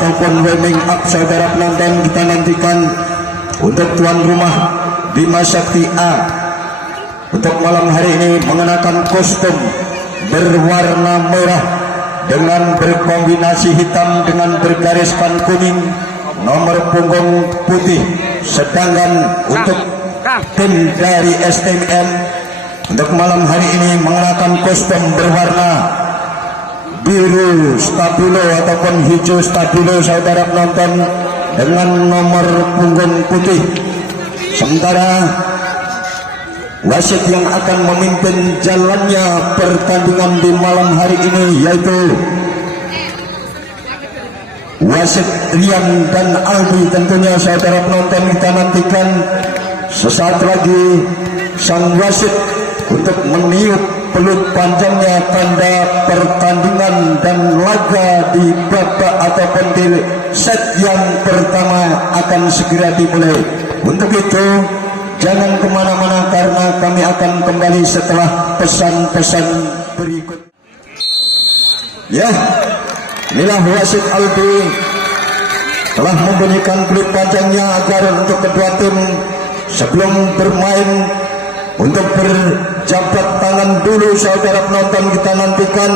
ataupun warming up saudara penonton, kita nantikan untuk tuan rumah Bima Sakti A untuk malam hari ini mengenakan kostum berwarna merah dengan berkombinasi hitam dengan bergariskan kuning, nomor punggung putih. Sedangkan untuk tim dari STM untuk malam hari ini mengenakan kostum berwarna biru stabilo ataupun hijau stabilo saudara penonton dengan nomor punggung putih. Sementara wasit yang akan memimpin jalannya pertandingan di malam hari ini yaitu wasit Rian dan Aldi. Tentunya saudara penonton, kita nantikan sesaat lagi sang wasit untuk meniup peluit panjangnya tanda pertandingan dan laga di babak ataupun di set yang pertama akan segera dimulai. Untuk itu jangan kemana-mana karena kami akan kembali setelah pesan-pesan berikut. Ya, inilah wasit Aldi telah membunyikan peluit panjangnya agar untuk kedua tim sebelum bermain untuk berjabat tangan dulu saudara penonton. Kita nantikan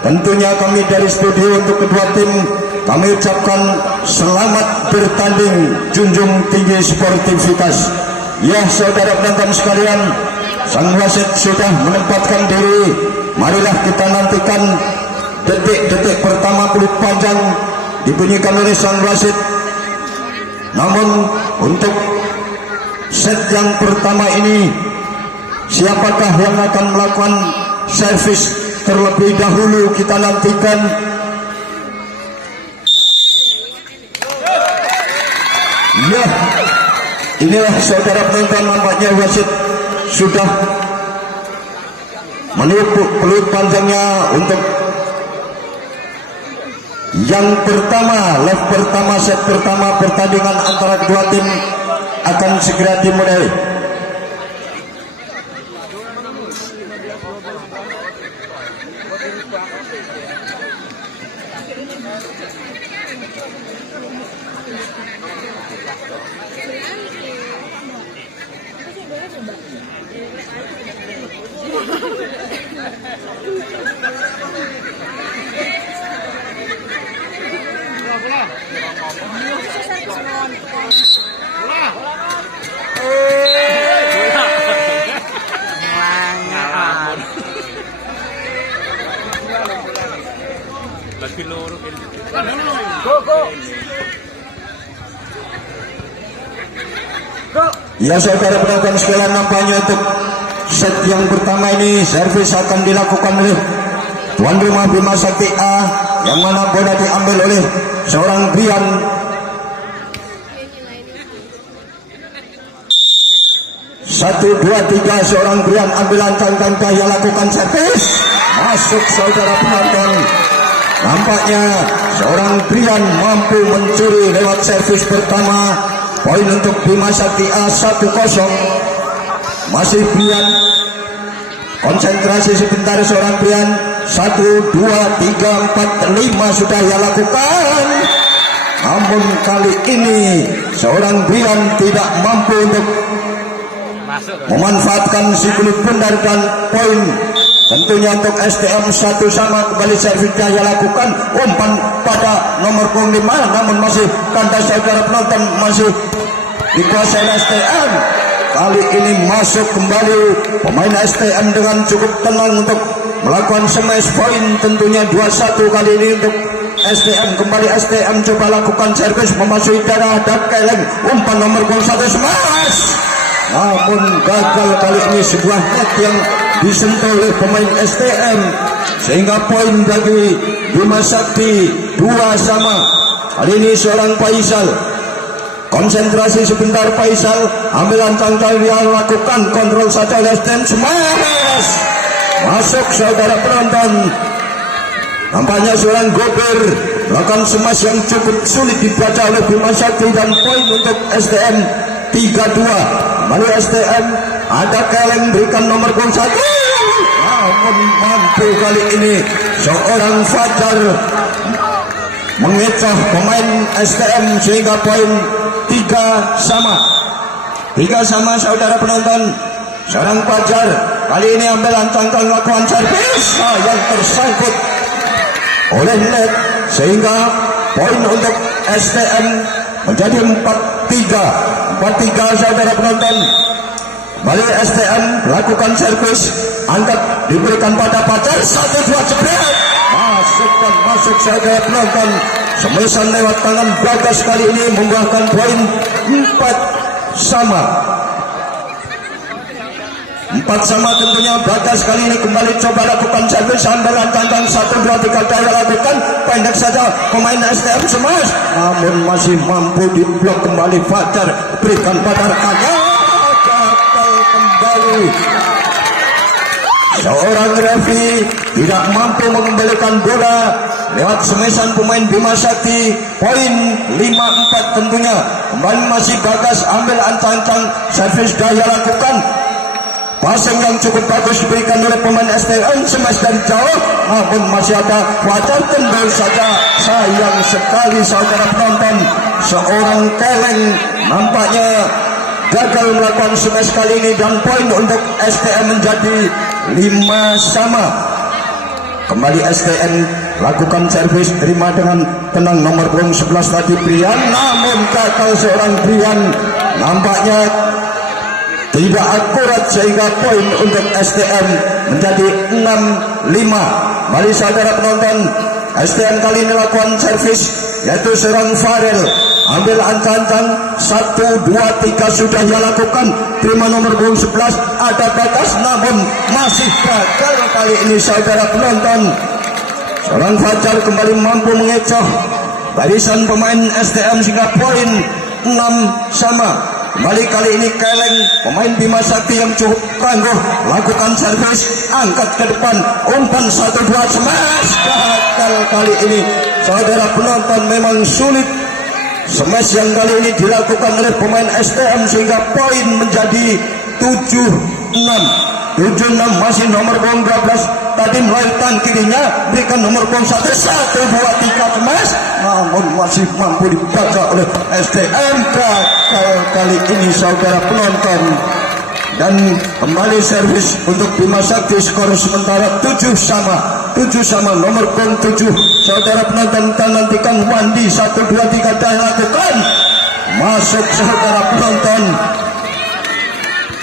tentunya kami dari studio untuk kedua tim kami ucapkan selamat bertanding, junjung tinggi sportivitas. Ya saudara penonton sekalian, sang wasit sudah menempatkan diri. Marilah kita nantikan detik-detik pertama peluit panjang dibunyikan oleh sang wasit. Namun untuk set yang pertama ini, siapakah yang akan melakukan servis terlebih dahulu? Kita nantikan. Ya, inilah saudara penonton, nampaknya wasit sudah meniup peluit panjangnya untuk yang pertama, leg pertama, set pertama pertandingan antara kedua tim akan segera dimulai. Ya saudara penonton sekalian, nampaknya untuk set yang pertama ini servis akan dilakukan oleh tuan rumah Bima Sakti A, yang mana bola diambil oleh seorang Brian. Satu, dua, tiga, seorang Brian ambil tanpa yang lakukan servis, masuk saudara penonton. Nampaknya seorang Brian mampu mencuri lewat servis pertama. Poin untuk Bima Sakti A 1-0. Masih Brian, konsentrasi sebentar seorang Brian. 1, 2, 3, 4, 5 sudah ia lakukan. Namun kali ini seorang Brian tidak mampu untuk memanfaatkan si kulit bundar dan poin. Tentunya untuk STM 1 sama, kembali servisnya ia lakukan. Umpan pada nomor punggung 5, namun masih kandas saudara penonton, masih dikuasai STM. Kali ini masuk kembali pemain STM dengan cukup tenang untuk melakukan smash point. Tentunya 2-1 kali ini untuk STM. Kembali STM coba lakukan servis memasuki darah dan keleng. Umpan nomor punggung 1 smash, namun gagal. Kali ini sebuah net yang disentuh oleh pemain STM sehingga poin bagi Bima Sakti 2 sama. Kali ini seorang Faisal, konsentrasi sebentar Faisal, ambilan tangkal yang lakukan, kontrol saja oleh STM, smash, masuk saudara penonton. Nampaknya seorang Gober melakukan smash yang cukup sulit dibaca oleh Bima Sakti dan poin untuk STM 3-2. Kembali STM, ada keleng berikan nomor punggung 1. Namun mampu kali ini seorang Fajar mengecoh pemain STM sehingga poin 3-3 saudara penonton. Seorang Fajar kali ini ambil ancang-ancang lakukan servis yang tersangkut oleh net sehingga poin untuk STM menjadi 4-3 saudara penonton. Kembali STM lakukan servis, angkat diberikan pada Fajar, 1-2 jebret masuk saudara penonton. Semesan lewat tangan Bagas kali ini membuahkan poin 4-4 tentunya. Bagas kali ini kembali coba lakukan servis, ambil ancang-ancang 1-2-3 daya lakukan pendek saja pemain STM Semas, namun masih mampu diblok kembali Fajar, berikan pada rekannya, gagal kembali. Seorang referee tidak mampu mengembalikan bola lewat semesan pemain Bima Sakti. Poin 5-4 tentunya. Kembali masih Bagas ambil ancang-ancang servis daya lakukan, passing yang cukup bagus diberikan oleh pemain STM Semas dari jauh, namun masih ada Fajar, kendor saja. Sayang sekali saudara penonton, seorang Keleng nampaknya gagal melakukan smash kali ini dan poin untuk STM menjadi 5-5. Kembali STM lakukan servis, terima dengan tenang nomor punggung 11 tadi Brian, namun gagal seorang Brian, nampaknya tidak akurat sehingga poin untuk STM menjadi 6-5. Mari saudara penonton, STM kali ini lakukan servis, yaitu seorang Farel ambil ancang-ancang 1-2-3 sudah ia lakukan, terima nomor punggung 11 ada Bagas, namun masih gagal kali ini saudara penonton. Seorang Fajar kembali mampu mengecoh barisan pemain STM sehingga poin 6-5. Kembali kali ini Keleng pemain Bima Sakti yang cukup tangguh lakukan servis, angkat ke depan, umpan 1-2 smash, gagal kali ini saudara penonton. Memang sulit smash yang kali ini dilakukan oleh pemain STM sehingga poin menjadi 7-6. Masih nomor punggung 12 tadi melahirkan kirinya, berikan nomor punggung 1 1-2-3 smash, namun masih mampu dibaca oleh STM. Gagal kali ini saudara penonton. Dan kembali servis untuk Bima Sakti, skor sementara 7-7 nomor punggung 7 saudara penonton. Kita nantikan Wandi 1-2-3 dah lakukan, masuk saudara penonton.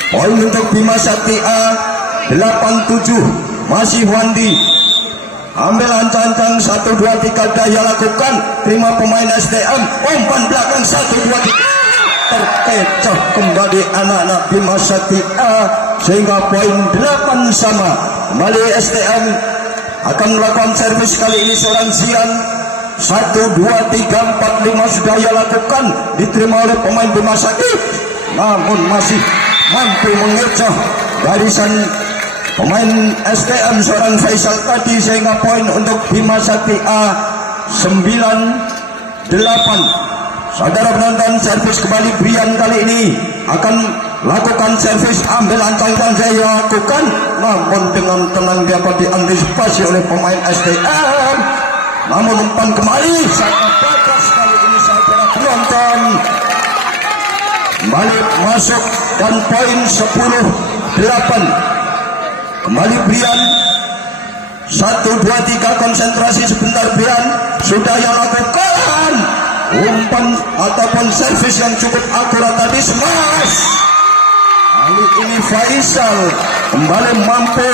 Poin untuk Bima Sakti A 8-7. Masih Wandi ambil ancang-ancang 1-2-3 daya lakukan, terima pemain STM, umpan belakang 1-2-3 terkecoh kembali anak-anak Bima Sakti A sehingga poin 8-. Kembali STM akan melakukan servis kali ini seorang Zian, 1-2-3-4-5 sudah ia lakukan, diterima oleh pemain Bima Sakti, namun masih mampu mengecoh barisan pemain STM seorang Faisal tadi sehingga poin untuk Bima Sakti A 9-8. Saudara penonton, servis kembali Brian kali ini akan lakukan servis, ambil ancang-ancang saya lakukan, namun dengan tenang dapat diantisipasi oleh pemain STM, namun umpan kembali sangat bagus kali ini saudara penonton. Kembali masuk dan poin 10-8. Kembali Brian 1-2-3 konsentrasi sebentar. Brian sudah yang lakukan umpan ataupun servis yang cukup akurat tadi, smash. Kali ini Faisal kembali mampu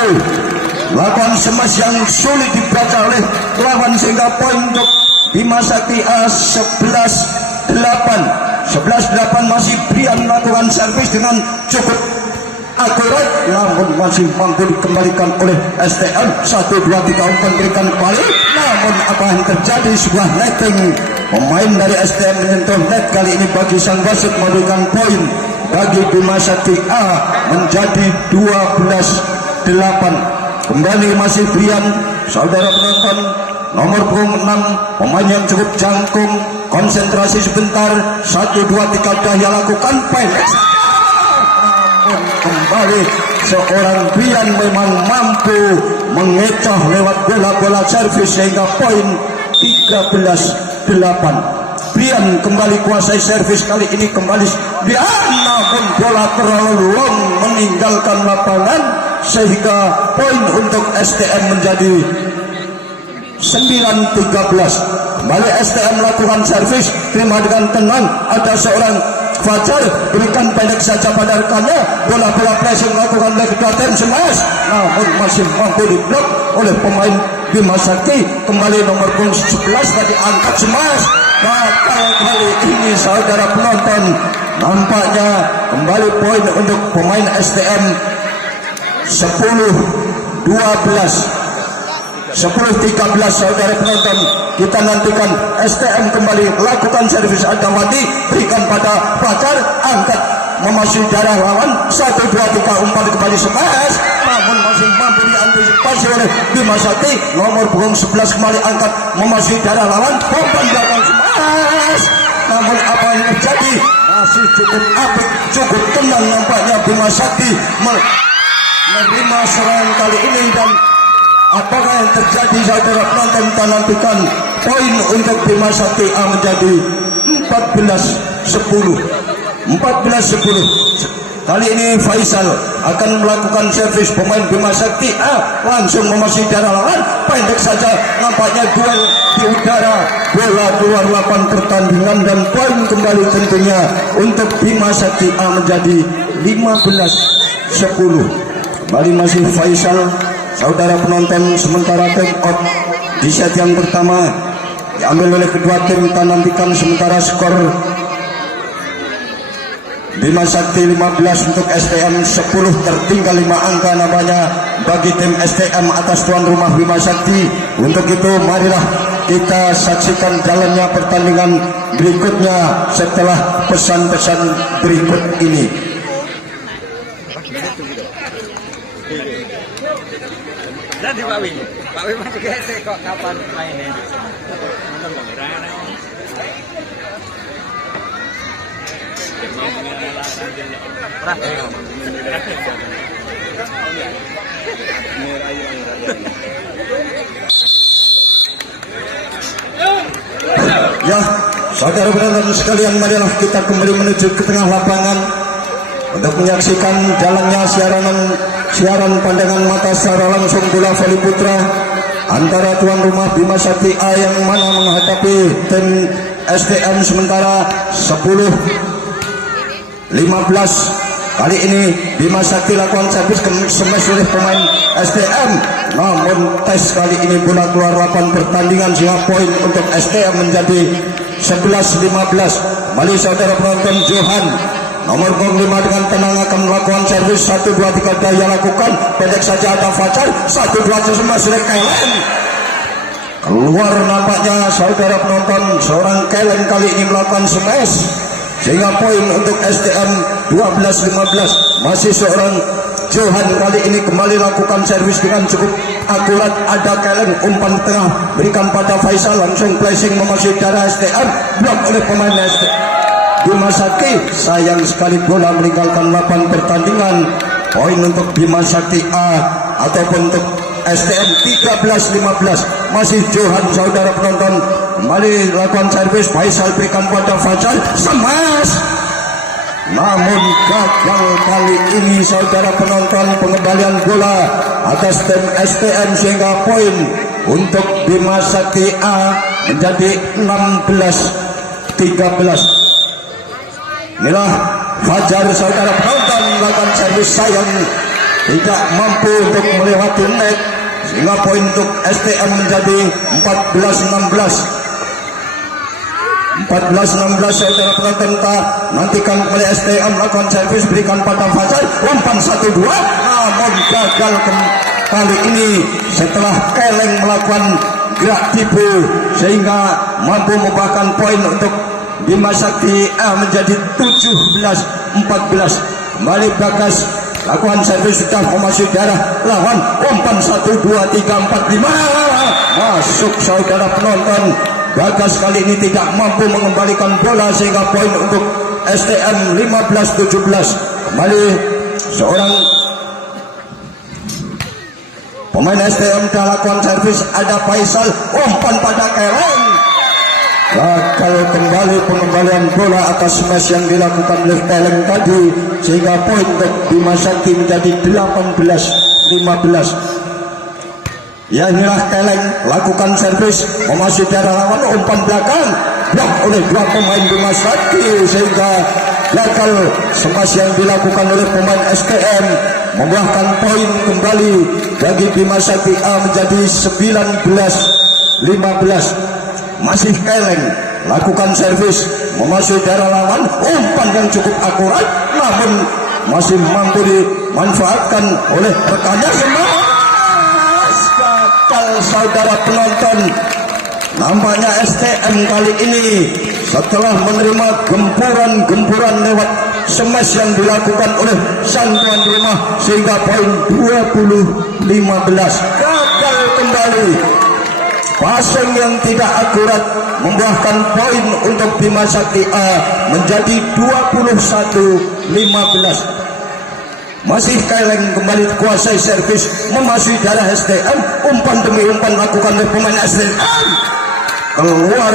lakukan smash yang sulit dibaca oleh lawan sehingga poin untuk Bima Sakti A 11-8. Masih Brian melakukan servis dengan cukup akurat, namun masih mampu dikembalikan oleh STM. 1-2-3 umpan berikan kembali, namun apa yang terjadi, sebuah netting pemain dari STM menyentuh net kali ini bagi sang wasit memberikan poin bagi Bima Sakti A menjadi 12-8. Kembali masih Brian saudara penonton, nomor punggung 6 pemain yang cukup jangkung, konsentrasi sebentar, 1-2-3 daya lakukan pendek. Kembali seorang Brian memang mampu mengecoh lewat bola-bola servis sehingga poin 13-8. Brian kembali kuasai servis, kali ini kembali Brian, namun bola terlalu long meninggalkan lapangan sehingga poin untuk STM menjadi 9-13. Kembali STM melakukan servis, terima dengan tenang, ada seorang Fajar, berikan pendek saja pada rekannya, bola-bola pressing melakukan leg daten smash, namun masih mampu diblok oleh pemain Bima Sakti. Kembali nomor 17 tadi angkat smash, gagal kali ini saudara penonton. Nampaknya kembali poin untuk pemain STM 10-13 saudara penonton. Kita nantikan STM kembali melakukan servis Adawati, berikan pada Fajar, angkat memasuki darah lawan 1, 2, 3, umpan kembali smash, namun masih mampu diantisipasi oleh Bima Sakti. Nomor punggung 11 kembali angkat memasuki darah lawan, umpan belakang smash, namun apa yang terjadi masih cukup apik, cukup tenang nampaknya Bima Sakti menerima serangan kali ini. Dan apakah yang terjadi saudara penonton, kita nantikan poin untuk Bima Sakti A menjadi 14-10. Kali ini Faisal akan melakukan servis, pemain Bima Sakti A langsung memasuki darah lawan, pendek saja nampaknya duel di udara, bola keluar lapangan pertandingan dan poin kembali tentunya untuk Bima Sakti A menjadi 15-10. Kembali masih Faisal saudara penonton, sementara time out di set yang pertama diambil oleh kedua tim. Kita nantikan sementara skor Bima Sakti 15 untuk STM 10, tertinggal 5 angka namanya bagi tim STM atas tuan rumah Bima Sakti. Untuk itu marilah kita saksikan jalannya pertandingan berikutnya setelah pesan-pesan berikut ini. Dan di Pak Wi masih gesek kok kapan mainnya? Ya, saudara penonton sekalian, marilah kita kembali menuju ke tengah lapangan untuk menyaksikan jalannya siaran pandangan mata secara langsung bola voli putra antara tuan rumah Bima Sakti A yang mana menghadapi tim STM sementara 10-15. Kali ini Bima Sakti lakukan servis smash oleh pemain STM, namun tes kali ini bola keluar lapangan pertandingan sehingga poin untuk STM menjadi 11-15. Kembali saudara penonton, Johan nomor 5 dengan tenang akan melakukan servis 1, 2, 3 daya lakukan, pendek saja ada Fajar, 1, 2, 3 smash oleh Kelen. Keluar nampaknya saudara penonton, seorang Kelen kali ini melakukan smash sehingga poin untuk STM 12-15. Masih seorang Johan kali ini kembali lakukan servis dengan cukup akurat, ada Kelen, umpan tengah berikan pada Faisal, langsung placing memasuki darah STM, blok oleh pemain STM Bima Sakti. Sayang sekali bola meninggalkan lapangan pertandingan. Poin untuk Bima Sakti A ataupun untuk STM 13-15. Masih Johan saudara penonton, kembali lakukan servis, Faisal berikan pada Fajar, smash, namun gagal kali ini saudara penonton. Pengembalian bola atas tim STM sehingga poin untuk Bima Sakti A menjadi 16-13. Inilah Fajar saudara penonton melakukan servis, sayang tidak mampu untuk melewati net sehingga poin untuk STM menjadi 14-16. 14-16 saudara penonton. Nantikan kembali STM melakukan servis, berikan pada Fajar, umpan 1-2, namun gagal kali ini setelah Keleng melakukan gerak tipu sehingga mampu membuahkan poin untuk Bima Sakti A menjadi 17-14. Kembali Bagas lakukan servis, sudah memasuki darah lawan, umpan 1, 2, 3, 4, 5 masuk saudara penonton. Bagas kali ini tidak mampu mengembalikan bola sehingga poin untuk STM 15-17. Kembali seorang pemain STM telah lakukan servis, ada Faisal, umpan pada Kelen. gagal kembali pengembalian bola atas smash yang dilakukan oleh Keleng tadi, sehingga poin untuk Bima Sakti menjadi 18-15. Ya, inilah Keleng lakukan servis memasuki daerah lawan, umpan belakang blok oleh dua pemain Bima Sakti, sehingga gagal smash yang dilakukan oleh pemain STM membuahkan poin kembali bagi Bima Sakti A menjadi 19-15. Masih Keleng lakukan servis memasuki daerah lawan, umpan yang cukup akurat namun masih mampu dimanfaatkan oleh rekannya. Gagal, saudara penonton. Nampaknya STM kali ini setelah menerima gempuran lewat smash yang dilakukan oleh sang tuan rumah, sehingga poin 20-15. Gagal kembali. Passing yang tidak akurat membuahkan poin untuk Bima Sakti A menjadi 21-15. Masih Keleng kembali kuasai servis memasuki darah STM, umpan demi umpan lakukan oleh pemain STM, keluar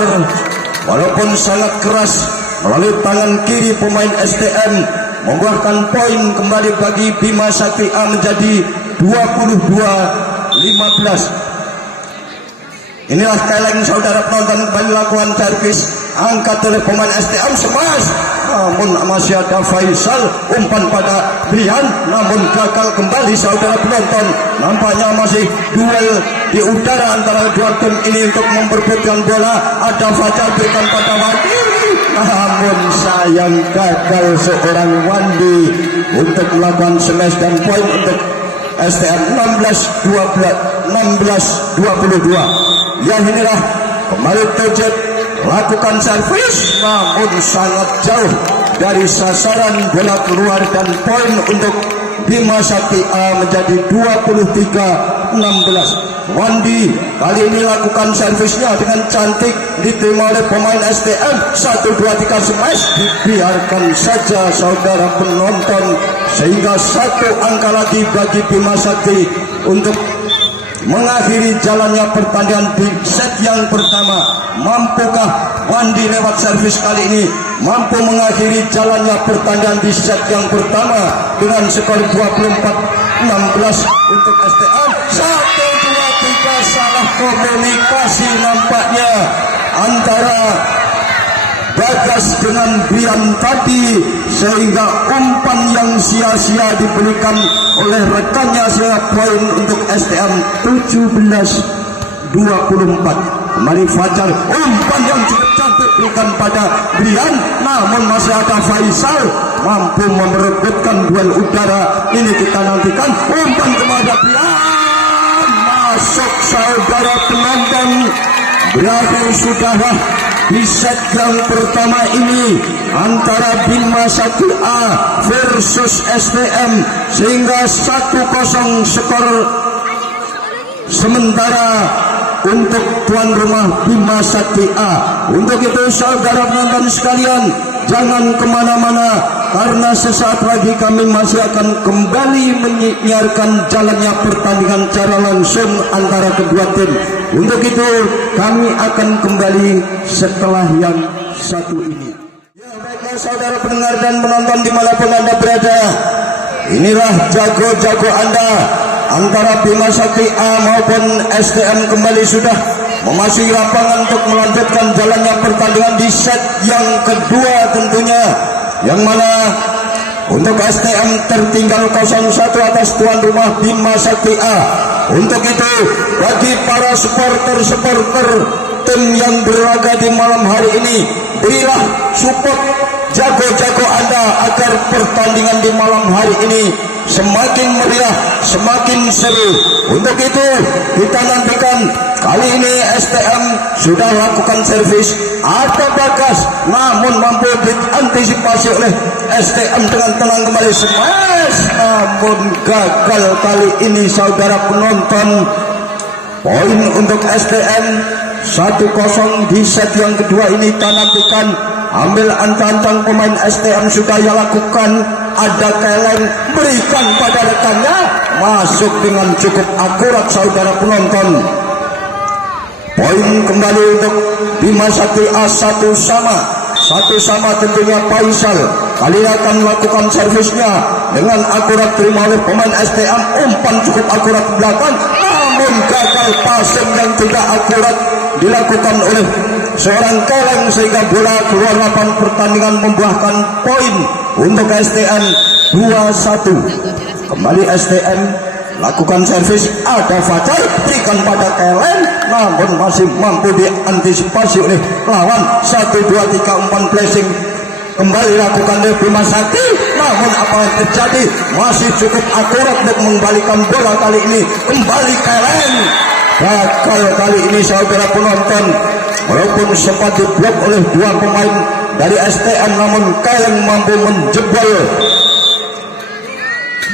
walaupun sangat keras melalui tangan kiri pemain STM, membuahkan poin kembali bagi Bima Sakti A menjadi 22-15. Inilah Keleng, saudara penonton, kembali lakukan servis, angkat oleh pemain STM, smash, namun masih ada Faisal, umpan pada Brian, namun gagal kembali, saudara penonton. Nampaknya masih duel di udara antara dua tim ini untuk memperebutkan bola. Ada Fajar, berikan pada Wandi, namun sayang gagal seorang Wandi untuk melakukan smash, dan poin untuk STM 16-22. Ya, inilah kembali Tojet lakukan servis namun sangat jauh dari sasaran, bola keluar, dan poin untuk Bima Sakti A menjadi 23-16. Wandi kali ini lakukan servisnya dengan cantik, diterima oleh pemain STM, 1, 2, 3 smash, dibiarkan saja, saudara penonton, sehingga satu angka lagi bagi Bima Sakti untuk mengakhiri jalannya pertandingan di set yang pertama. Mampukah Wandi lewat servis kali ini mampu mengakhiri jalannya pertandingan di set yang pertama dengan skor 24-16 untuk STM? 1, 2, 3 salah komunikasi nampaknya antara Bagas dengan Brian tadi, sehingga umpan yang sia-sia diberikan oleh rekannya, sehingga poin untuk STM 17-24. Kembali Fajar, umpan yang cukup cantik berikan pada Brian, namun masih ada Faisal mampu memerebutkan duel udara. Ini kita nantikan, umpan kepada Brian, masuk, saudara penonton. Berakhir sudah di set yang pertama ini antara Bima Sakti A versus STM, sehingga 1-0 skor sementara untuk tuan rumah Bima Sakti A. Untuk itu, saudara penonton sekalian, jangan kemana-mana, karena sesaat lagi kami masih akan kembali menyiarkan jalannya pertandingan secara langsung antara kedua tim. Untuk itu kami akan kembali setelah yang satu ini. Ya, baiklah saudara pendengar dan penonton dimanapun Anda berada, inilah jago-jago Anda antara Bima Sakti A maupun STM kembali sudah memasuki lapangan untuk melanjutkan jalannya pertandingan di set yang kedua tentunya, yang mana untuk STM tertinggal 0-1 atas tuan rumah Bima Sakti A. Untuk itu, bagi para supporter tim yang berlaga di malam hari ini, berilah support jago-jago Anda agar pertandingan di malam hari ini semakin meriah, semakin seru. Untuk itu kita nantikan, kali ini STM sudah lakukan servis, ada Bagas namun mampu diantisipasi oleh STM dengan tenang kembali smash, namun gagal kali ini, saudara penonton. Poin untuk STM 1-0 di set yang kedua ini. Kita nantikan, ambil ancang-ancang pemain STM sudah ia lakukan, ada Keleng, berikan pada rekannya, masuk dengan cukup akurat, saudara penonton. Poin kembali untuk Bima Sakti A, satu sama tentunya Faisal. Kali ini akan melakukan servisnya dengan akurat, terima oleh pemain STM. Umpan cukup akurat ke belakang, namun gagal passing yang tidak akurat dilakukan oleh seorang Keleng sehingga bola keluar lapangan pertandingan, membuahkan poin untuk STM 2-1. Kembali STM lakukan servis, ada Fajar, berikan pada Keleng, namun masih mampu diantisipasi oleh lawan. 1, 2, 3, umpan placing kembali lakukan oleh Bima Sakti, namun apa yang terjadi, masih cukup akurat untuk mengembalikan bola. Kali ini kembali Keleng, gagal kali ini saudara penonton. Walaupun sempat diblok oleh dua pemain dari STM, namun Keleng mampu menjebol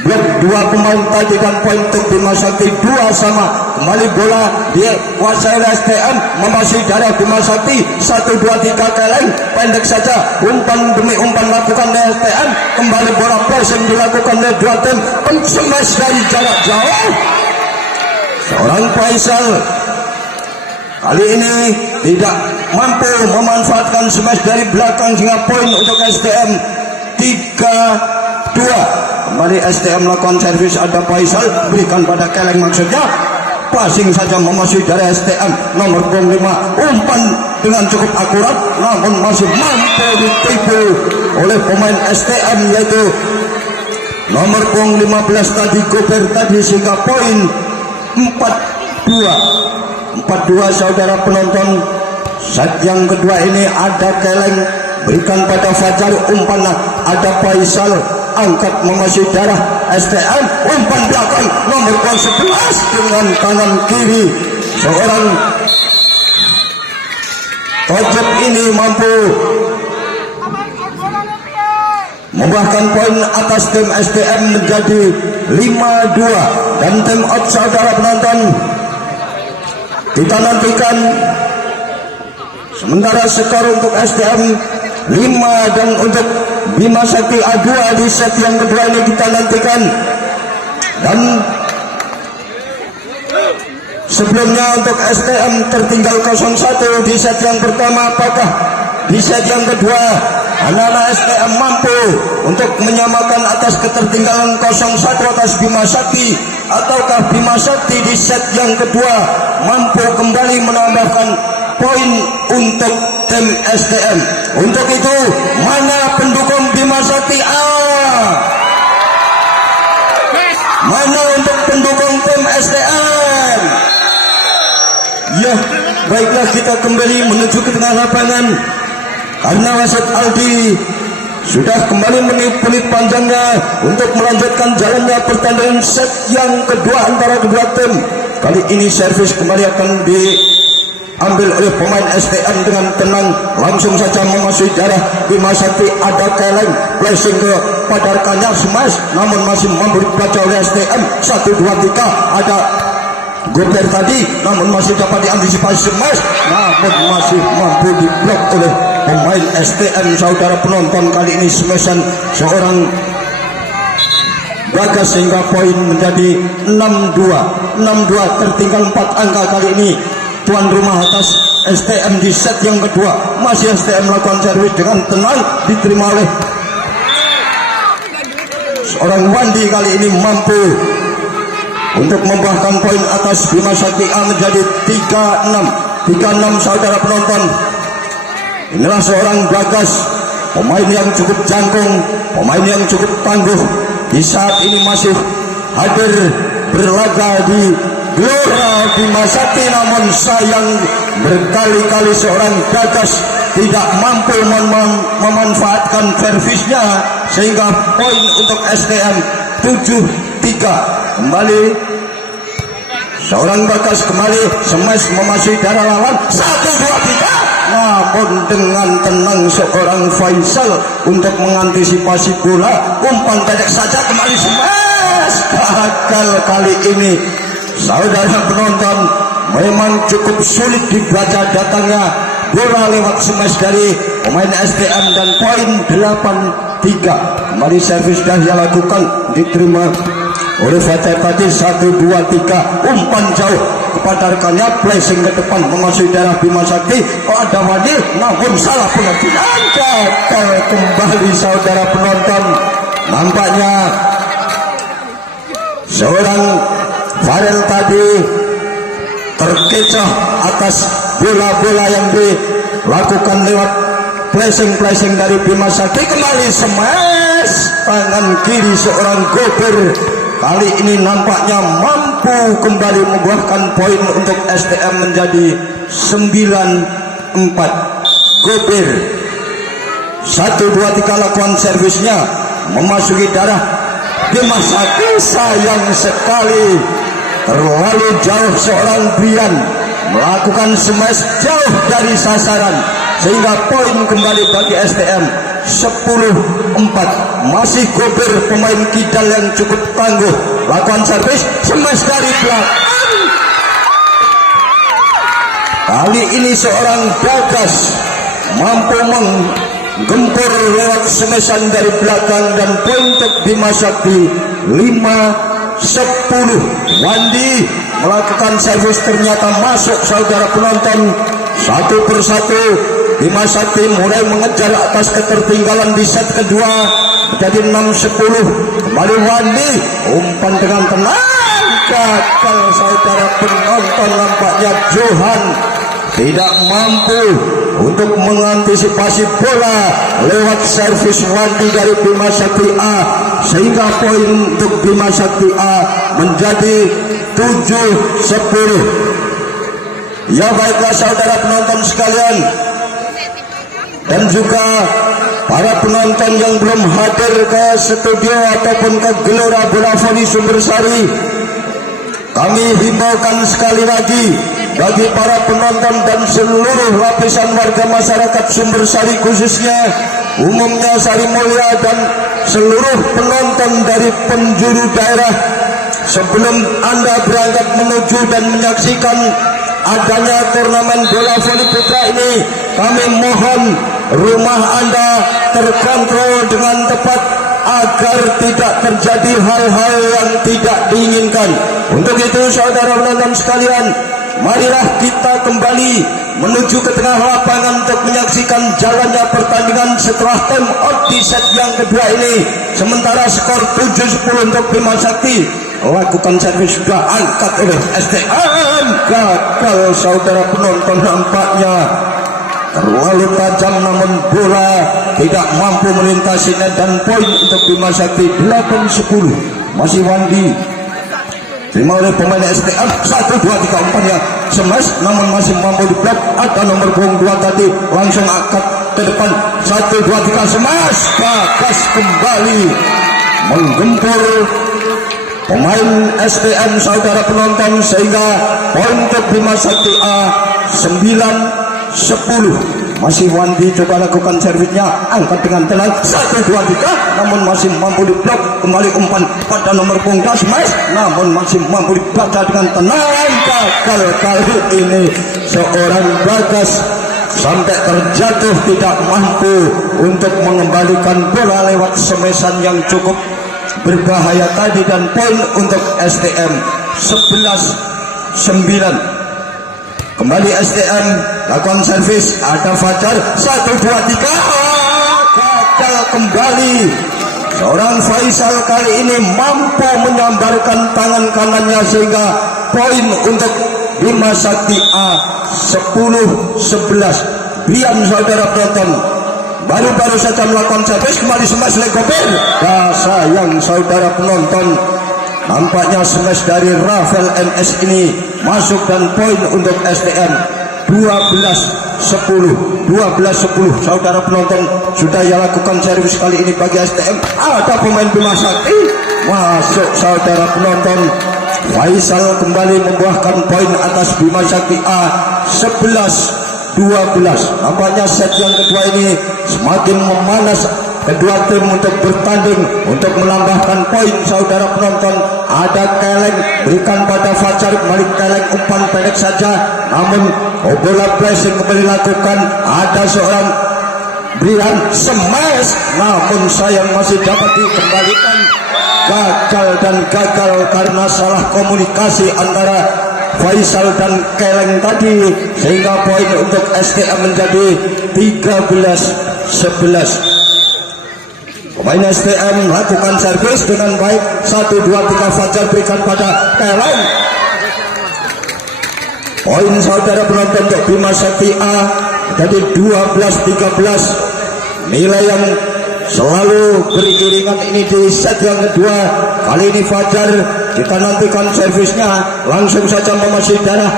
blok dua pemain tadi dan poin untuk Bima Sakti 2-sama. Kembali bola dikuasai oleh STM, masih dari Bima Sakti. 1, 2, 3 Keleng, pendek saja, umpan demi umpan lakukan oleh STM. Kembali bola pressing dilakukan oleh dua tim, smash dari jarak jauh. Seorang Faisal kali ini tidak mampu memanfaatkan smash dari belakang sehingga poin untuk STM 3-2. Kembali STM melakukan servis, ada Faisal, berikan pada Keleng, maksudnya passing saja memasuki dari STM. Nomor 5, umpan dengan cukup akurat, namun masih mampu ditipu oleh pemain STM, yaitu nomor 15 tadi, Gober tadi, sehingga poin 4-2 saudara penonton. Set yang kedua ini ada Keleng, berikan pada Fajar, umpan ada Faisal, angkat memasuki darah STM, umpan belakang nomor 11 dengan tangan kiri. Seorang Tojek ini mampu membuahkan poin atas tim STM menjadi 5-2. Dan tim out saudara penonton, kita nantikan sementara skor untuk STM 5 dan untuk Bima Sakti A2 di set yang kedua ini kita nantikan. Dan sebelumnya untuk STM tertinggal 0-1 di set yang pertama, apakah di set yang kedua anak-anak STM mampu untuk menyamakan atas ketertinggalan 0-1 atas Bima Sakti, ataukah Bima Sakti di set yang kedua mampu kembali menambahkan poin untuk tim STM? Untuk itu, mana pendukung Bima Sakti A? Mana untuk pendukung tim STM? Ya, baiklah, kita kembali menuju ke tengah lapangan karena wasit Aldi sudah kembali meniup panjangnya untuk melanjutkan jalannya pertandingan set yang kedua antara kedua tim. Kali ini servis kembali akan diambil oleh pemain STM dengan tenang, langsung saja memasuki darah Bima Sakti. Ada Keleng, placing ke pada rekannya, smash, namun masih mampu dibaca oleh STM. 1, 2, 3 ada Gober tadi, namun masih dapat diantisipasi smash, namun masih mampu diblok oleh pemain STM saudara penonton. Kali ini smashan seorang Bagas sehingga poin menjadi 6-2 tertinggal 4 angka. Kali ini tuan rumah atas STM di set yang kedua. Masih STM melakukan servis dengan tenang, diterima oleh seorang Wandi. Kali ini mampu untuk membuahkan poin atas Bima Sakti A menjadi 3-6 saudara penonton. Inilah seorang Bagas, pemain yang cukup jangkung, pemain yang cukup tangguh. Di saat ini masih hadir berlaga di Gelora Bima Sakti, namun sayang berkali-kali seorang Bagas tidak mampu memanfaatkan servisnya sehingga poin untuk STM 7-3. Kembali seorang Bagas, kembali smash memasuki darah lawan. 1, 2, 3, namun dengan tenang seorang Faisal untuk mengantisipasi bola, umpan pendek saja, kembali smash. Gagal kali ini saudara penonton. Memang cukup sulit dibaca datangnya bola lewat smash dari pemain STM dan poin 8-3. Kembali servis dah yang lakukan, diterima oleh Fatih tadi. 1, 2, 3 umpan jauh kepada rekannya, placing ke depan memasuki daerah Bima Sakti. Oh, ada Wandi, namun salah pengertian. Gagal kembali saudara penonton. Nampaknya seorang Farel tadi terkecoh atas bola-bola yang dilakukan lewat placing dari Bima Sakti. Kembali smash tangan kiri seorang Gobir. Kali ini nampaknya mampu kembali membuahkan poin untuk STM menjadi 9-4. Gobir 1-2-3 lakukan servisnya memasuki darah Bima Sakti. Sayang sekali terlalu jauh seorang Brian melakukan smash jauh dari sasaran sehingga poin kembali bagi STM 10-4. Masih Gobir pemain kidal yang cukup tangguh lakukan servis smash dari belakang. Kali ini seorang Bagas mampu menggempur lewat smashan dari belakang dan poin untuk Bima Sakti 5-10. Wandi melakukan servis ternyata masuk saudara penonton. Satu persatu Bima Sakti mulai mengejar atas ketertinggalan di set kedua menjadi 6-10. Kembali Wandi umpan dengan tenang, gagal saudara penonton. Nampaknya Johan tidak mampu untuk mengantisipasi bola lewat servis Wandi dari Bima Sakti A sehingga poin untuk Bima Sakti A menjadi 7-10. Ya baiklah saudara penonton sekalian dan juga para penonton yang belum hadir ke studio ataupun ke Gelora Bola Voli Sumbersari, kami himbaukan sekali lagi bagi para penonton dan seluruh lapisan warga masyarakat Sumbersari, khususnya umumnya Sari Mulia dan seluruh penonton dari penjuru daerah, sebelum Anda berangkat menuju dan menyaksikan adanya turnamen bola voli putra ini, kami mohon rumah Anda terkontrol dengan tepat agar tidak terjadi hal-hal yang tidak diinginkan. Untuk itu saudara penonton sekalian, marilah kita kembali menuju ke tengah lapangan untuk menyaksikan jalannya pertandingan setelah time out di set yang kedua ini. Sementara skor 7-10 untuk Bima Sakti. Lakukan servis sudah angkat oleh STM. Gagal saudara penonton, nampaknya terlalu tajam namun bola tidak mampu melintasinya dan poin untuk Bima Sakti 8-10. Masih Wandi terima oleh pemain STM. 1-2-3 umpannya smash namun masih mampu diblok. Ada nomor punggung 2 tadi langsung angkat ke depan. 1-2-3 smash. Bagas kembali menggempur pemain STM saudara penonton sehingga poin untuk Bima Sakti A 9-10. Masih Wandi coba lakukan servisnya, angkat dengan tenang 1-2-3 namun masih mampu diblok. Kembali umpan pada nomor punggung smash namun masih mampu dibaca dengan tenang. Gagal kali ini seorang Bagas sampai terjatuh, tidak mampu untuk mengembalikan bola lewat smashan yang cukup berbahaya tadi dan poin untuk STM 11-9. Kembali STM lakukan servis, ada Fajar 1-2-3 gagal kembali. Seorang Faisal kali ini mampu menyambarkan tangan kanannya sehingga poin untuk Bima Sakti A 10-11. Brian saudara penonton baru saja melakukan servis, kembali smash oleh Gobir. Sayang saudara penonton, nampaknya smash dari Rafael NS ini masuk dan poin untuk STM 12-10. Saudara penonton sudah ia lakukan servis kali ini bagi STM. Ada pemain Bima Sakti masuk saudara penonton. Faisal kembali membuahkan poin atas Bima Sakti A 11-12. Nampaknya set yang kedua ini semakin memanas. Kedua tim untuk bertanding untuk menambahkan poin saudara penonton. Ada Keleng berikan pada Fajar, kembali Keleng umpan pendek saja namun bola placing kembali lakukan. Ada seorang Brian smash namun sayang masih dapat dikembalikan. Gagal karena salah komunikasi antara Faisal dan Keleng tadi, sehingga poin untuk STM menjadi 13-11. Pemain STM lakukan servis dengan baik. 1, 2, 3 Fajar berikan pada Keleng. Poin saudara penonton untuk Bima Sakti A jadi 12-13. Nilai yang selalu beriringan ini di set yang kedua. Kali ini Fajar, kita nantikan servisnya. Langsung saja memasuki darah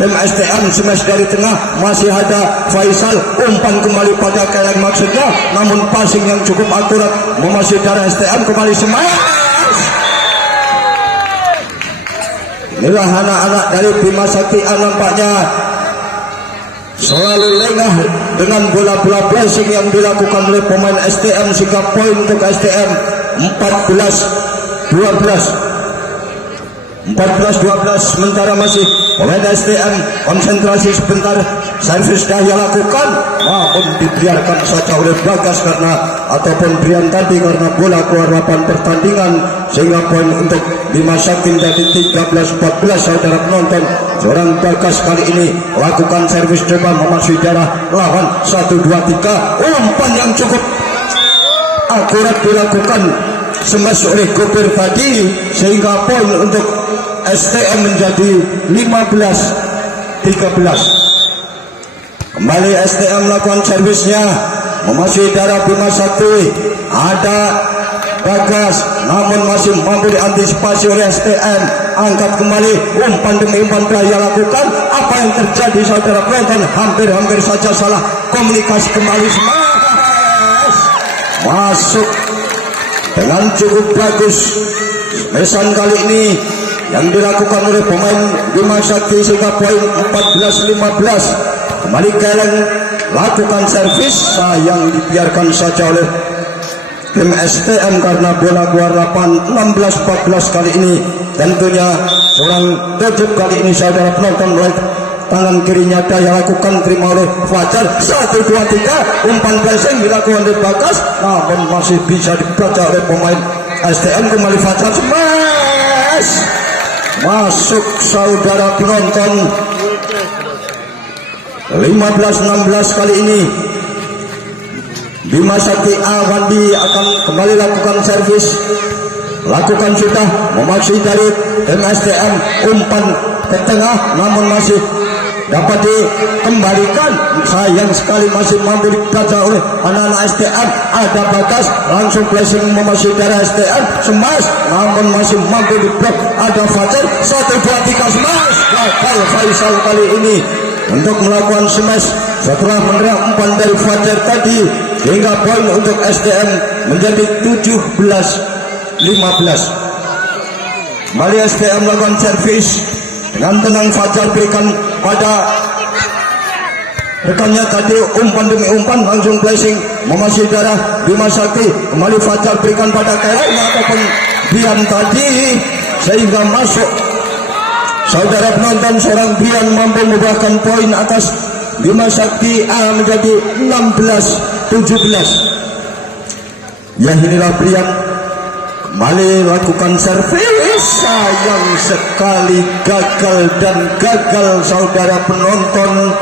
tim STM. Smash dari tengah, masih ada Faisal, umpan kembali pada Keleng maksudnya, namun passing yang cukup akurat memasuki darah STM. Kembali smash. Inilah anak-anak dari Bima Sakti A nampaknya selalu lengah dengan bola-bola blessing yang dilakukan oleh pemain STM, sehingga poin untuk STM 14-12. Sementara masih pemain STM konsentrasi sebentar. Servis daya lakukan, namun dibiarkan saja oleh Bagas ataupun Brian tadi karena bola keluar lapangan pertandingan, sehingga poin untuk Bima Sakti menjadi 13-14. Saudara penonton, seorang Bagas kali ini lakukan servis coba memasuki darah lawan. 1, 2, 3 umpan yang cukup akurat dilakukan smash oleh Gopir tadi, sehingga poin untuk STM menjadi 15-13. Kembali STM melakukan servisnya memasuki darah Bima Sakti. Ada Bagas, namun masih mampu diantisipasi oleh STM. Angkat kembali, umpan demi umpan daya lakukan. Apa yang terjadi saudara penonton? Hampir saja salah komunikasi. Kembali smash, masuk dengan cukup bagus. Smashan kali ini yang dilakukan oleh pemain Bima Sakti, sehingga poin 14-15. Kembali Keleng lakukan servis, sayang dibiarkan saja oleh tim STM karena bola keluar lapangan. 16-14 kali ini. Tentunya seorang Dojib kali ini saudara penonton, mulai tangan kirinya daya lakukan, terima oleh Fajar. 1, 2, 3 umpan blessing dilakukan oleh Bagas, namun masih bisa dibaca oleh pemain STM. Kembali Fajar smash, masuk saudara penonton. 15-16 kali ini Bima Sakti A Wandi akan kembali lakukan servis. Lakukan sudah memasuki dari tim STM, umpan ke tengah namun masih dapat dikembalikan. Sayang sekali masih mampu dibaca oleh anak-anak STM. Ada Bagas, langsung flashing memasuki darah STM, smash namun masih mampu diblok. Ada Fajar, 1, 2, 3 smash. Gagal Faisal kali ini untuk melakukan smash setelah menerima umpan dari Fajar tadi, hingga poin untuk STM menjadi 17-15. Kembali STM melakukan servis dengan tenang. Fajar berikan pada rekannya tadi, umpan demi umpan langsung flashing memasuki darah Bima Sakti. Kembali Fajar berikan pada Keleng ataupun Bian tadi, sehingga masuk. Saudara penonton, seorang Bian mampu membuahkan poin atas Bima Sakti A menjadi 16-17. Ya, inilah Bian kembali lakukan servis, sayang sekali gagal dan gagal saudara penonton,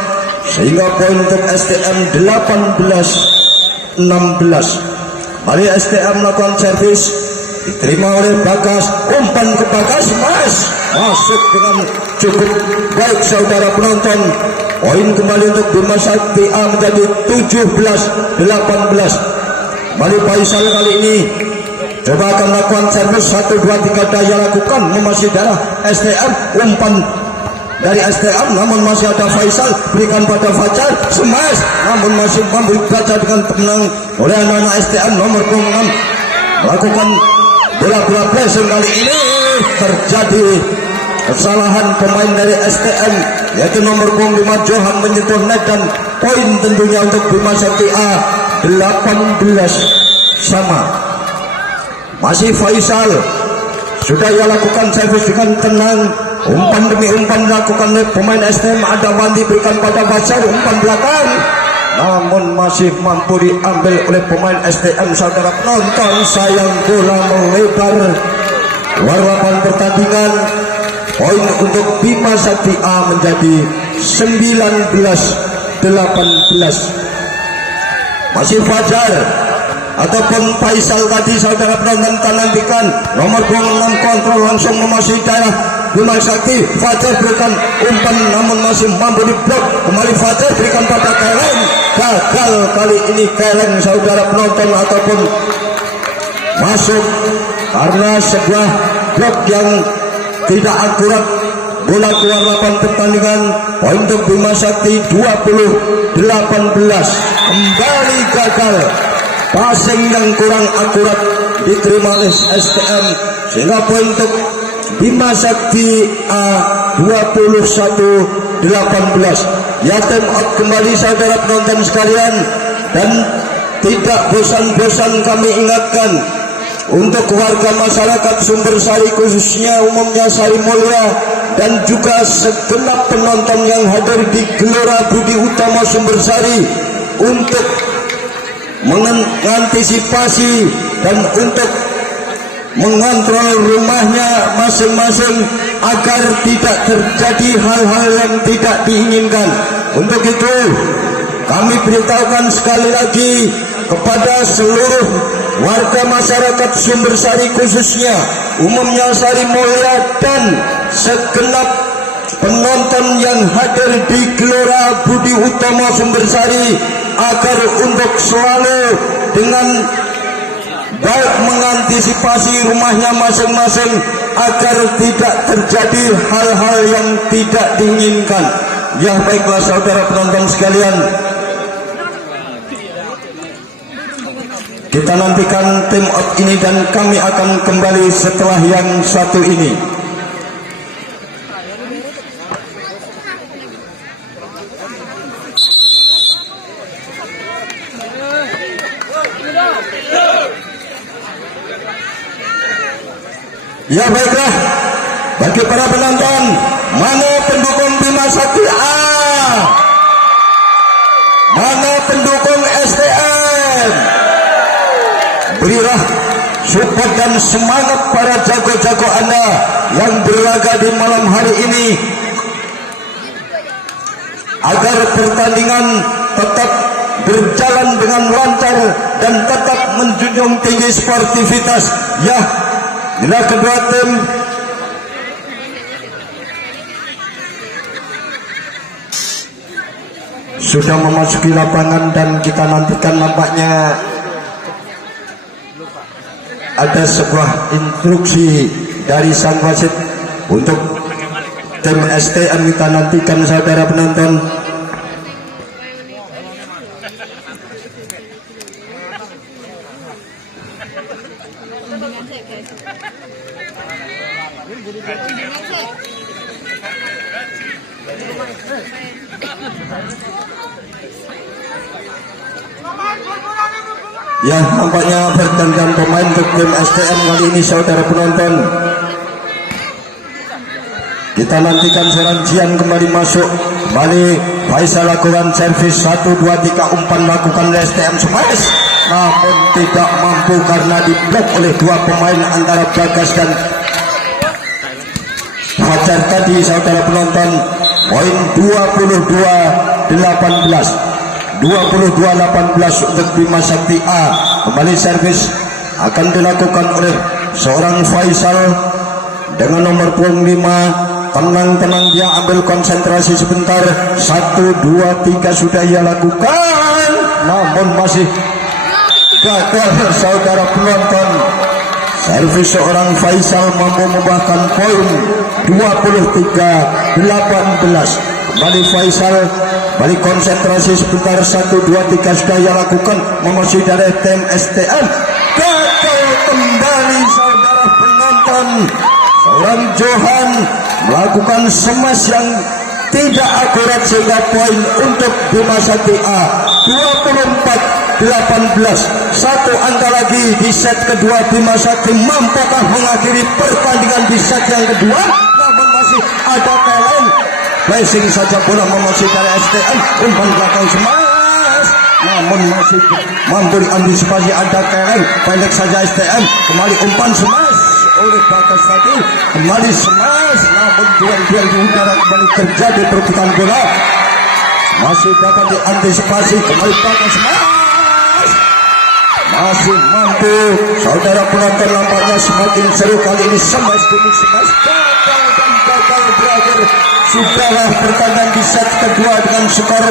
sehingga poin untuk STM 18-16. Kembali STM melakukan servis, diterima oleh Bagas, umpan ke Bagas, masuk dengan cukup baik saudara penonton. Poin kembali untuk Bima Sakti A menjadi 17-18. Kembali Faisal kali ini coba akan lakukan servis. 1, 2, 3 daya lakukan memasuki darah STM, umpan dari STM namun masih ada Faisal, berikan pada Fajar, smash namun masih mampu dibaca dengan tenang oleh anak-anak STM. Nomor 6 melakukan bola-bola blessing. Kali ini terjadi kesalahan pemain dari STM, yaitu nomor 5 Johan menyentuh net, dan poin tentunya untuk Bima Sakti A 18 sama. Masih Faisal, sudah ia lakukan servis dengan tenang, umpan demi umpan dilakukan oleh pemain STM. Ada Wandi berikan pada Fajar, umpan belakang namun masih mampu diambil oleh pemain STM. Saudara penonton, sayang bola melebar luar lapangan pertandingan. Poin untuk Bima Sakti A menjadi 19-18. Masih Fajar ataupun Faisal tadi saudara penonton kita nantikan. Nomor 26 kontrol langsung memasuki daerah Bima Sakti. Fajar berikan umpan namun masih mampu diblok. Kembali Fajar berikan pada Keleng. Gagal kali ini Keleng saudara penonton ataupun masuk karena sebuah blok yang tidak akurat. Bola keluar lapangan pertandingan. Poin untuk Bima Sakti 20-18. Kembali gagal. Passing yang kurang akurat diterima oleh STM sehingga poin untuk Bima Sakti A 21-18. Ya, time out kembali saudara penonton sekalian, dan tidak bosan-bosan kami ingatkan untuk warga masyarakat Sumbersari khususnya umumnya Sari Mulya dan juga segenap penonton yang hadir di Gelora Budi Utama Sumbersari untuk mengantisipasi dan untuk mengontrol rumahnya masing-masing agar tidak terjadi hal-hal yang tidak diinginkan. Untuk itu kami beritahukan sekali lagi kepada seluruh warga masyarakat Sumbersari khususnya umumnya Sari Mulya dan segenap penonton yang hadir di Gelora Budi Utama Sumbersari agar untuk selalu dengan baik mengantisipasi rumahnya masing-masing agar tidak terjadi hal-hal yang tidak diinginkan. Ya, baiklah saudara penonton sekalian, kita nantikan tim out ini dan kami akan kembali setelah yang satu ini. Ya, baiklah, bagi para penonton, mana pendukung Bima Sakti A, mana pendukung STM, berilah support dan semangat para jago-jago Anda yang berlaga di malam hari ini agar pertandingan tetap berjalan dengan lancar dan tetap menjunjung tinggi sportivitas. Ya, bila kedua tim sudah memasuki lapangan dan kita nantikan nampaknya ada sebuah instruksi dari sang wasit untuk tim STM. Kita nantikan saudara penonton. Ya, nampaknya pergantian pemain untuk tim STM kali ini saudara penonton. Kita nantikan Seranjian kembali masuk. Kembali Faisal lakukan servis 1, 2, 3 umpan lakukan oleh STM smash, namun tidak mampu karena diblok oleh dua pemain antara Bagas dan Fajar tadi saudara penonton. Poin 22-18. 22-18 untuk Bima Sakti A. Kembali servis akan dilakukan oleh seorang Faisal dengan nomor punggung 5. Tenang-tenang dia ambil konsentrasi sebentar. 1, 2, 3 sudah ia lakukan, namun masih gagal saudara penonton. Servis seorang Faisal mampu membuahkan poin 23-18. Kembali Faisal, balik konsentrasi sebentar. 1, 2, 3 sudah ia lakukan, memasuki dari tim STM. Gagal kembali saudara penonton. Seorang Johan melakukan smash yang tidak akurat sehingga poin untuk Bima Sakti A 24-18. Satu angka lagi di set kedua. Bima Sakti mampukah mengakhiri pertandingan di set yang kedua? Namun masih ada talent. Blessing saja bola memasuki dari STM. Umpan belakang smash, namun masih mampu diantisipasi. Ada talent. Pendek saja STM. Kembali umpan smash. oleh Bagas tadi. Kembali smash, namun duel-duel di udara kembali terjadi perebutan bola. Masih dapat diantisipasi, kembali Bagas smash. Masih mampu, saudara penonton, nampaknya semakin seru kali ini. Smash demi smash, gagal dan gagal berakhir. Sudahlah pertandingan di set kedua dengan skor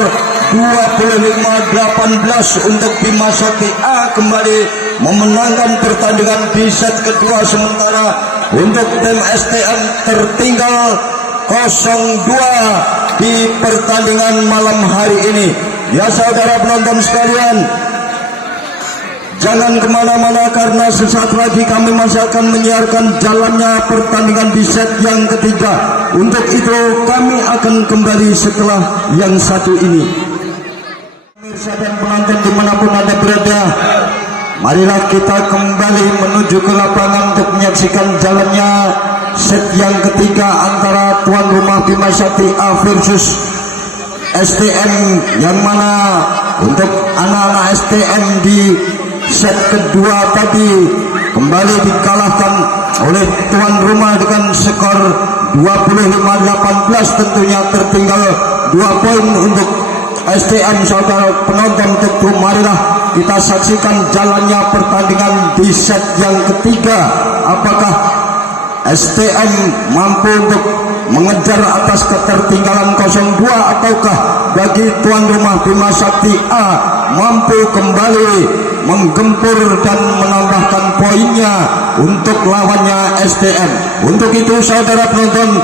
25-18 untuk Bima Sakti A kembali memenangkan pertandingan di set kedua, sementara untuk tim STM tertinggal 0-2 di pertandingan malam hari ini. Ya saudara penonton sekalian, jangan kemana-mana karena sesaat lagi kami masih akan menyiarkan jalannya pertandingan di set yang ketiga. Untuk itu kami akan kembali setelah yang satu ini. Pemirsa dan penonton dimanapun Anda berada, marilah kita kembali menuju ke lapangan untuk menyaksikan jalannya set yang ketiga antara tuan rumah Bima Sakti A versus STM, yang mana untuk anak-anak STM di set kedua tadi kembali dikalahkan oleh tuan rumah dengan skor 25-18, tentunya tertinggal 2 poin untuk STM. Saudara penonton, tentu marilah kita saksikan jalannya pertandingan di set yang ketiga. Apakah STM mampu untuk mengejar atas ketertinggalan 0-2 ataukah bagi tuan rumah Bima Sakti A mampu kembali menggempur dan menambahkan poinnya untuk lawannya STM. Untuk itu saudara penonton,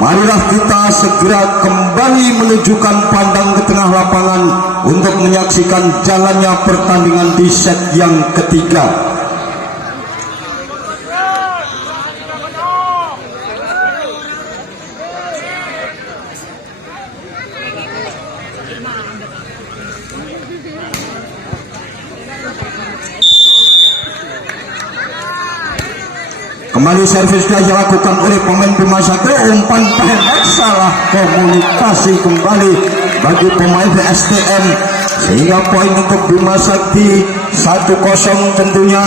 marilah kita segera kembali menunjukkan pandang ke tengah lapangan untuk menyaksikan jalannya pertandingan di set yang ketiga. Kembali servis sudah dilakukan oleh pemain Bima Sakti. Umpan pendek, salah komunikasi kembali bagi pemain STM, sehingga poin untuk Bima Sakti 1-0. Tentunya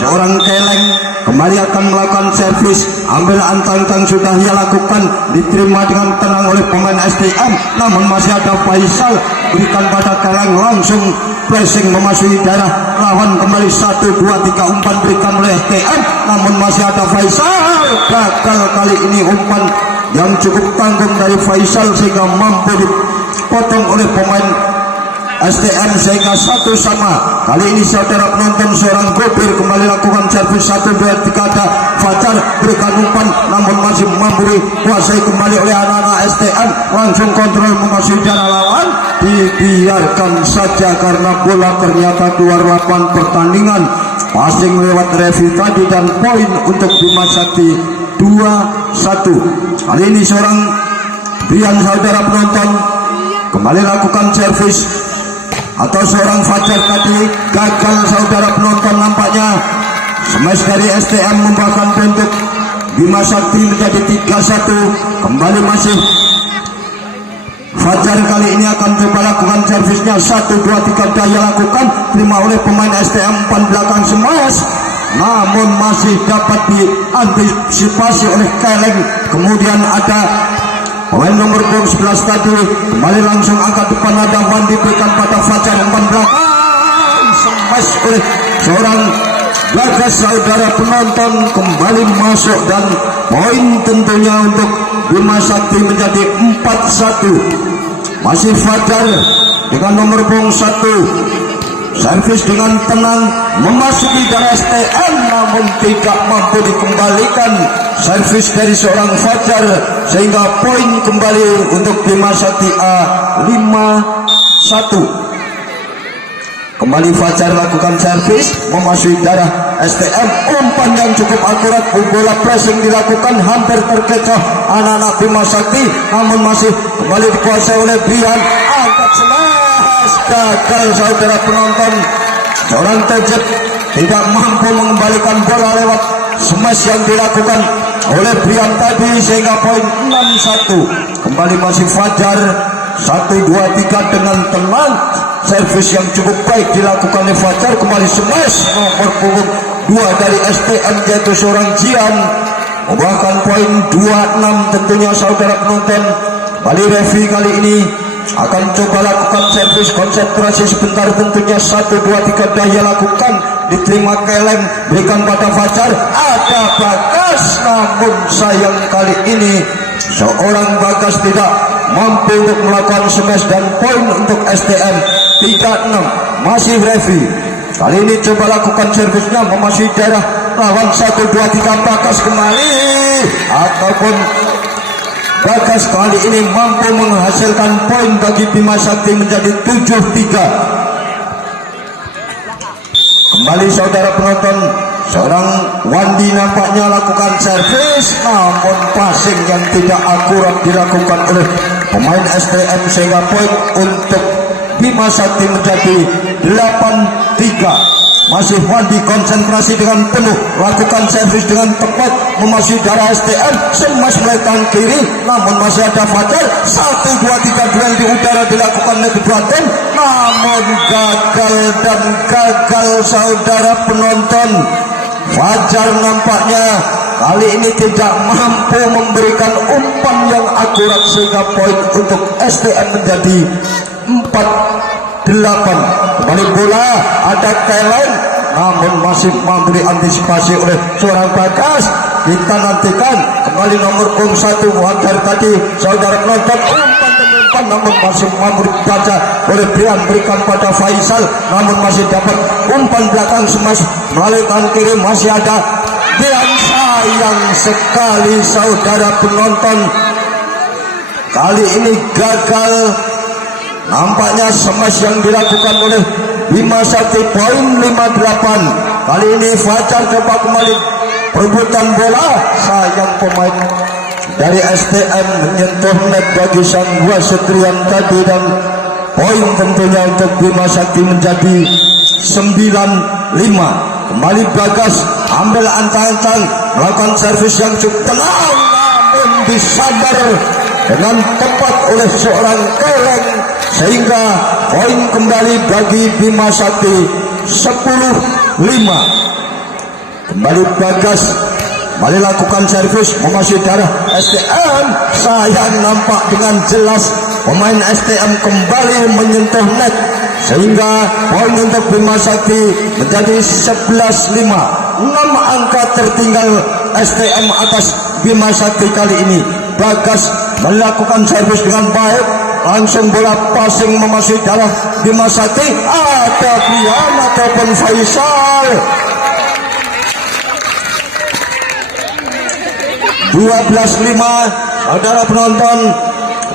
seorang Keleng kembali akan melakukan servis. Ambil antang-antang sudah ia lakukan, diterima dengan tenang oleh pemain STM, namun masih ada Faisal, berikan pada Keleng, langsung pressing memasuki darah lawan. Kembali 1-2-3 umpan berikan oleh STM, namun masih ada Faisal. Gagal kali ini umpan yang cukup tanggung dari Faisal sehingga mampu dipotong oleh pemain STM sehingga 1-1. Kali ini saudara penonton, seorang Gobir kembali lakukan servis 1-2-3 ada Fajar, berikan umpan namun masih mampu dikuasai kembali oleh anak-anak STM, langsung kontrol memasuki darah lawan, dibiarkan saja karena bola ternyata keluar lapangan pertandingan. Passing lewat Revi tadi dan poin untuk Bima Sakti 2-1. Kali ini seorang Brian saudara penonton kembali lakukan servis atau seorang Fajar tadi gagal saudara penonton. Nampaknya smash dari STM membuahkan untuk Bima Sakti menjadi 3-1. Kembali masih Fajar, kali ini akan coba lakukan servisnya 1-2-3 daya lakukan, terima oleh pemain STM umpan belakang smash, namun masih dapat diantisipasi oleh Keleng. Kemudian ada pemain nomor 11 tadi kembali langsung angkat depan, ada Wan diberikan pada Fajar, umpan belakang smash oleh seorang Bagas saudara penonton, kembali masuk dan poin tentunya untuk Bima Sakti menjadi 4-1. Masih Fajar dengan nomor 1 servis dengan tenang memasuki darah STM, namun tidak mampu dikembalikan servis dari seorang Fajar sehingga poin kembali untuk Bima Sakti A 5-1. Kembali Fajar lakukan servis memasuki darah STM, umpan yang cukup akurat, bola pressing dilakukan hampir terkecoh anak-anak Bima Sakti, namun masih kembali dikuasai oleh Brian, angkat smash, gagal saudara penonton. Seorang Tejet tidak mampu mengembalikan bola lewat smash yang dilakukan oleh Brian tadi sehingga poin 6-1. Kembali masih Fajar 1-2-3 dengan tenang, servis yang cukup baik dilakukan oleh Fajar, kembali smash nomor punggung dua dari STM yaitu seorang Jian membuahkan poin 26. Tentunya saudara penonton, kembali referee kali ini akan coba lakukan servis, konsentrasi sebentar. Tentunya 1, 2, 3 daya lakukan, diterima Keleng, berikan pada Fajar, ada Bagas, namun sayang kali ini seorang Bagas tidak mampu untuk melakukan smash dan poin untuk STM 36. Masih referee kali ini coba lakukan servisnya, memasuki daerah lawan 1, 2, 3 Bagas kembali, ataupun Bagas kali ini mampu menghasilkan poin bagi Bima Sakti menjadi 7-3. Kembali saudara penonton, seorang Wandi nampaknya lakukan servis, namun passing yang tidak akurat dilakukan oleh pemain STM sehingga poin untuk Bima Sakti menjadi 8-3. Masih Wandi konsentrasi dengan penuh, lakukan servis dengan tepat, memasuki darah STM, smash mulai tangan kiri, namun masih ada Fajar. 1, 2, 3 duel di udara dilakukan oleh kedua tim, namun gagal dan gagal saudara penonton. Fajar nampaknya kali ini tidak mampu memberikan umpan yang akurat sehingga poin untuk STM menjadi 4-8. Kembali bola, ada Keleng, namun masih mampu diantisipasi oleh seorang Bagas. Kita nantikan kembali nomor 1 Fajar tadi saudara penonton, umpan demi umpan, namun masih mampu dibaca oleh Brian, berikan pada Faisal, namun masih dapat umpan belakang smash melalui tangan kiri, masih ada Brian. Sayang sekali saudara penonton, kali ini gagal. Nampaknya smash yang dilakukan oleh Bima Sakti poin 58. Kali ini Fajar coba kembali perebutan bola, sayang pemain dari STM menyentuh net bagi sang wasit Rian tadi, dan poin tentunya untuk Bima Sakti menjadi 9-5. Kembali Bagas ambil antang-antang, melakukan servis yang cukup tenang, namun disadar dengan tepat oleh seorang Keleng sehingga poin kembali bagi Bima Sakti 10-5. Kembali Bagas kembali lakukan servis, memasuki darah STM, sayang nampak dengan jelas pemain STM kembali menyentuh net sehingga poin untuk Bima Sakti menjadi 11-5. 6 angka tertinggal STM atas Bima Sakti kali ini. Bagas melakukan servis dengan baik, langsung bola passing memasuki darah Bima Sakti, ada Brian ataupun Faisal. 12-5 saudara penonton.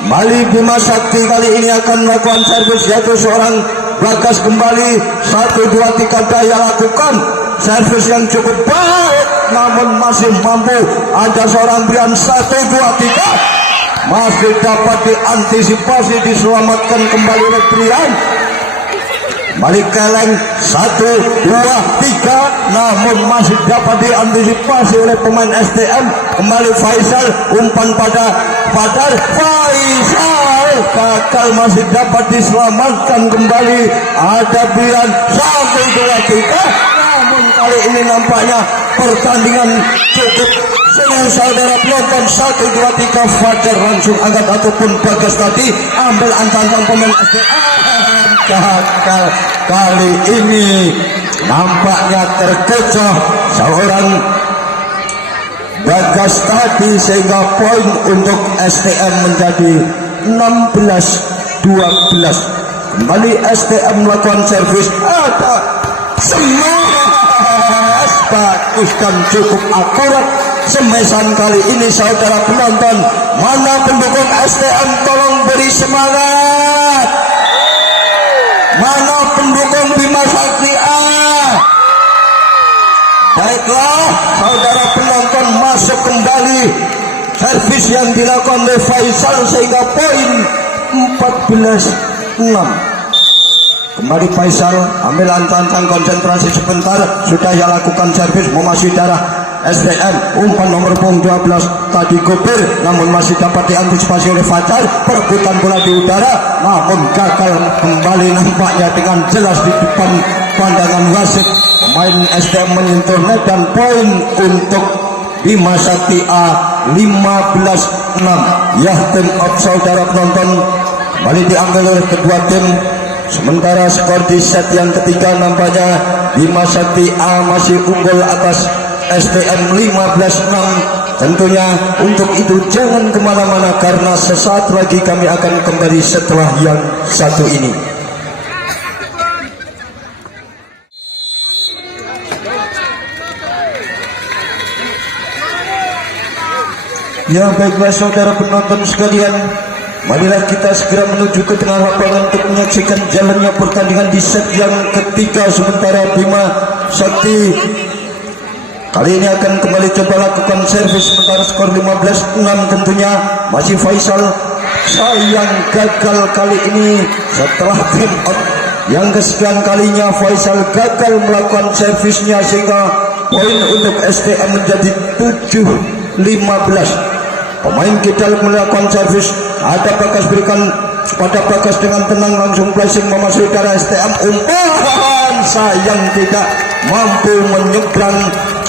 Kembali Bima Sakti kali ini akan melakukan servis, yaitu seorang Bagas kembali. 1, 2, 3 daya lakukan servis yang cukup baik, namun masih mampu ada seorang Brian. 1, 2, 3 masih dapat diantisipasi, diselamatkan kembali oleh Brian. Balik Keleng 1, 2, 3, namun masih dapat diantisipasi oleh pemain STM. Kembali Faisal, umpan pada Fajar, Faisal gagal, masih dapat diselamatkan kembali. Ada Brian 1, 2, 3, namun kali ini nampaknya pertandingan cukup senang saudara penonton. 1, 2, 3 Fajar langsung angkat, ataupun Bagas tadi ambil antang pemain STM. Gagal kali ini, nampaknya terkecoh seorang Bagas tadi sehingga poin untuk STM menjadi 16-12. Kembali STM melakukan servis, ada smash bagus dan cukup akurat. Semesan kali ini saudara penonton, mana pendukung STM tolong beri semangat. Mana pendukung Bima Sakti Baiklah saudara penonton, masuk kembali servis yang dilakukan oleh Faisal sehingga poin 14-6. Kembali Faisal ambil antang konsentrasi sebentar, sudah ia lakukan servis memasuki darah STM. Umpan nomor 12 tadi gobir, namun masih dapat diantisipasi oleh Fajar. Perebutan bola di udara, namun gagal kembali nampaknya dengan jelas di depan pandangan wasit pemain STM menyentuhnya dan poin untuk Bima Sakti A 15-6. Ya, tim out saudara penonton kembali diambil oleh kedua tim. Sementara skor di set yang ketiga nampaknya Bima Sakti A masih unggul atas STM 15-6. Tentunya untuk itu jangan kemana-mana karena sesaat lagi kami akan kembali setelah yang satu ini. Ya, baiklah saudara penonton sekalian, marilah kita segera menuju ke tengah lapangan untuk menyaksikan jalannya pertandingan di set yang ketiga. Sementara Bima Sakti kali ini akan kembali coba lakukan servis. Sementara skor 15-6 tentunya masih Faisal. Sayang gagal kali ini setelah time out yang kesekian kalinya Faisal gagal melakukan servisnya sehingga poin untuk STM menjadi 7-15. Pemain kita melakukan servis, ada Bagas berikan pada Bagas dengan tenang langsung placing memasuki ke arah STM. Umpan sayang tidak mampu menyeberang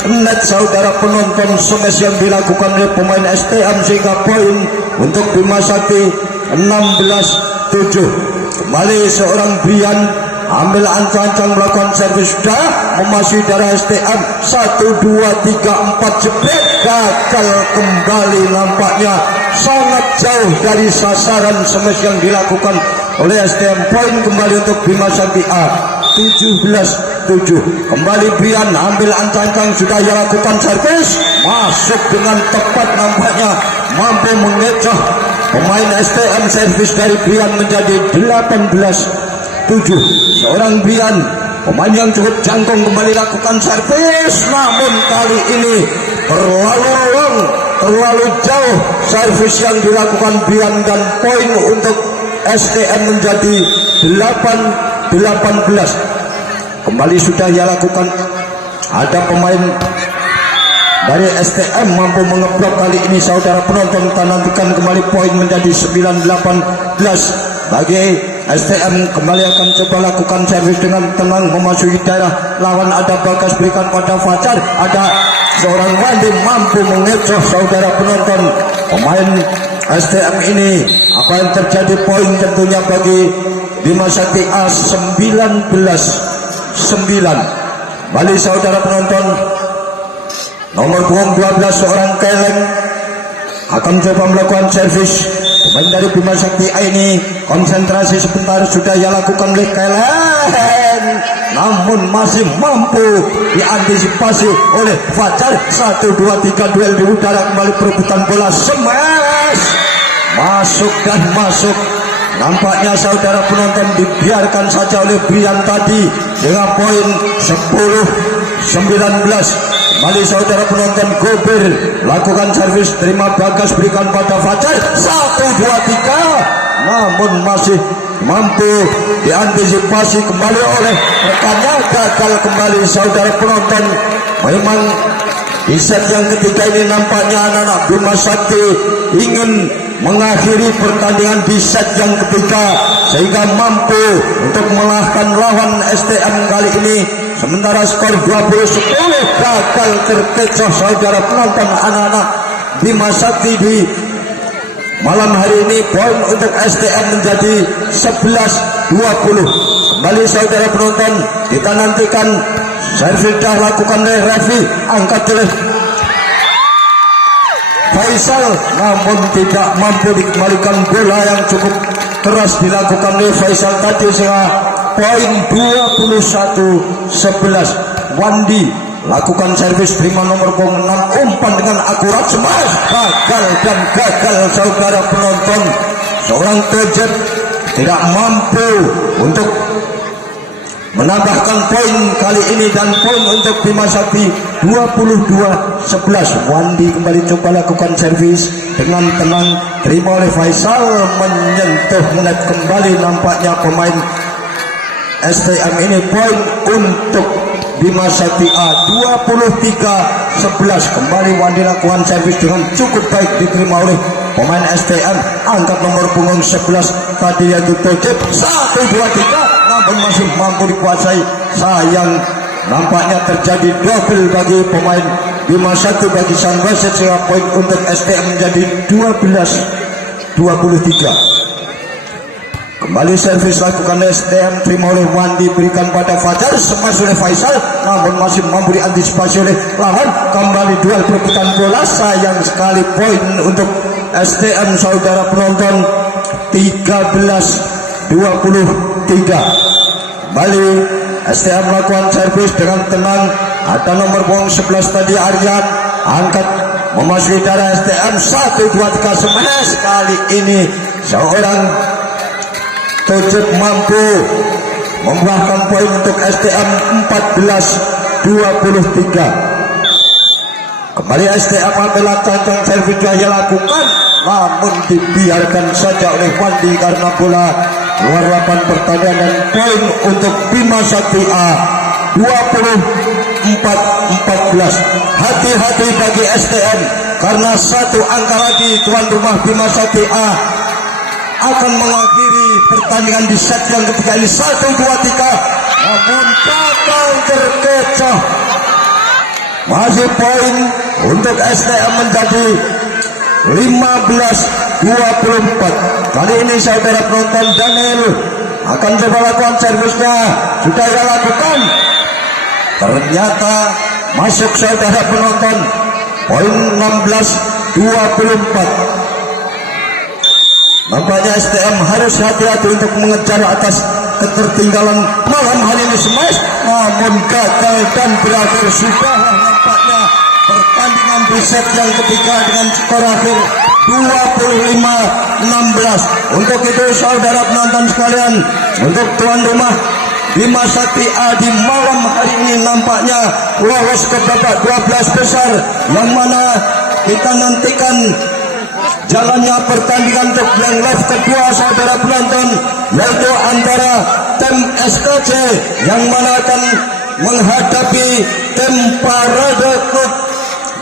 net saudara penonton. Smash yang dilakukan oleh pemain STM sehingga poin untuk Bima Sakti 16-7. Kembali seorang Brian ambil ancang-ancang melakukan servis, sudah memasuki darah STM 1, 2, 3, 4 jebret, gagal kembali. Nampaknya sangat jauh dari sasaran smash yang dilakukan oleh STM. Poin kembali untuk Bima Sakti A 17-7. Kembali Brian ambil ancang-ancang, sudah ia lakukan servis, masuk dengan tepat, nampaknya mampu mengecoh pemain STM. Servis dari Brian menjadi 18-7. Seorang Brian, pemain yang cukup jangkung, kembali lakukan servis, namun kali ini terlalu jauh servis yang dilakukan Brian dan poin untuk STM menjadi 8-18. Kembali sudah ia lakukan, ada pemain dari STM mampu mengeblok kali ini saudara penonton. Kita nantikan kembali poin menjadi 9-18 bagi STM. Kembali akan coba lakukan servis dengan tenang memasuki daerah lawan. Ada Bagas berikan pada Fajar, ada seorang Wandi mampu mengecoh saudara penonton pemain STM ini. Apa yang terjadi? Poin tentunya bagi Bima Sakti A 19-9. Balik saudara penonton, nomor punggung 12 seorang Keleng akan coba melakukan servis. Pemain dari Bima Sakti A ini konsentrasi sebentar, sudah ia lakukan oleh Keleng, namun masih mampu diantisipasi oleh Fajar. 1, 2, 3 duel di udara, kembali perebutan bola, smash masuk dan masuk. Nampaknya saudara penonton dibiarkan saja oleh Brian tadi dengan poin 10-19. Kembali saudara penonton, Gobir lakukan servis, terima Bagas berikan pada Fajar, 1, 2, 3, namun masih mampu diantisipasi kembali oleh rekannya, gagal kembali saudara penonton. Memang di set yang ketiga ini nampaknya anak-anak Bima Sakti ingin mengakhiri pertandingan di set yang ketiga sehingga mampu untuk mengalahkan lawan STM kali ini. Sementara skor 20-10 gagal terkecoh saudara penonton. Anak-anak Bima Sakti di malam hari ini poin untuk STM menjadi 11-20. Kembali saudara penonton, kita nantikan servis dah lakukan oleh Revi, angkat oleh Faisal, namun tidak mampu dikembalikan. Bola yang cukup keras dilakukan oleh Faisal tadi sehingga poin 21-11. Wandi lakukan servis, terima nomor punggung 6, umpan dengan akurat, smash, gagal dan gagal saudara penonton. Seorang Tejet tidak mampu untuk menambahkan poin kali ini dan poin untuk Bima Sakti 22-11. Wandi kembali coba lakukan servis dengan tenang, terima oleh Faisal, menyentuh net kembali. Nampaknya pemain STM ini poin untuk Bima Sakti A 23-11. Kembali Wandi lakukan servis dengan cukup baik, diterima oleh pemain STM, angkat nomor punggung 11 tadi yaitu Tojep, 1, 2, 3, namun masih mampu dikuasai. Sayang nampaknya terjadi double bagi pemain Bima Sakti bagi sang wasit, sehingga poin untuk STM menjadi 12-23. Kembali servis lakukan STM, terima oleh Wandi, berikan pada Fajar, smash oleh Faisal, namun masih memberi antisipasi oleh lawan. Kembali duel perebutan bola, sayang sekali poin untuk STM saudara penonton, 13-23. Kembali STM melakukan servis dengan tenang, ada nomor punggung 11 tadi Aryan, angkat memasuki darah STM, 1-2-3 smash. Kali ini seorang Tocep mampu membuahkan poin untuk STM 14-23. Kembali STM adalah tantang servis yang lakukan, namun dibiarkan saja oleh Wandi karena bola luar lapan pertandingan, dan poin untuk Bima Sakti A 24-14. Hati-hati bagi STM karena satu angka lagi tuan rumah Bima Sakti A akan mengakhiri pertandingan di set yang ketiga ini. 1-2-3, namun gagal terkecoh. Masih poin untuk STM menjadi 15-24. Kali ini saudara penonton, Daniel akan coba lakukan servisnya, sudah ia lakukan, ternyata masuk saudara penonton, poin 16-24. Nampaknya STM harus hati-hati untuk mengejar atas ketertinggalan malam hari ini. Smash, namun gagal dan berakhir. Sudahlah nampaknya pertandingan di set yang ketiga dengan skor akhir 25-16. Untuk itu saudara penonton sekalian, untuk tuan rumah Bima Sakti A di malam hari ini nampaknya lolos ke babak 12 besar, yang mana kita nantikan jalannya pertandingan untuk yang live kedua saudara penonton, yaitu antara tim SKC yang mana akan menghadapi tim Parade Club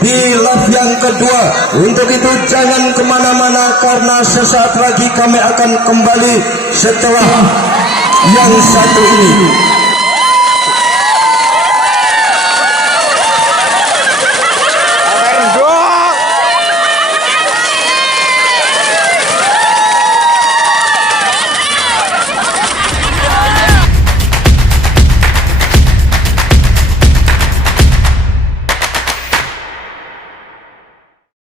di live yang kedua. Untuk itu jangan kemana-mana, karena sesaat lagi kami akan kembali setelah yang satu ini.